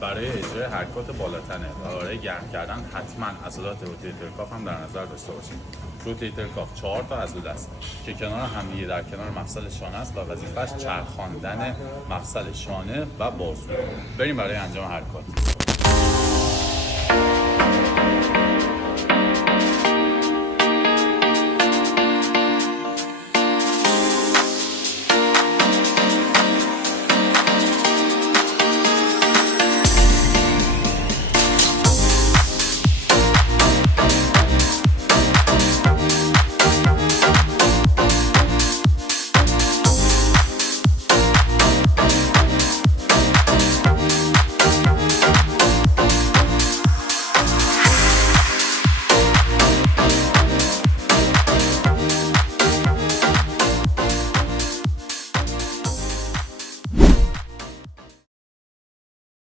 برای اجرای حرکات بالاتنه و برای گرم کردن حتما عضلات روتیتور کاف هم در نظر داشته باشیم. روتیتور کاف 4 تا عضله است که کنار همدیگه در کنار مفصل شانه است و وظیفه‌اش چرخاندن مفصل شانه و بازو. بریم برای انجام حرکات.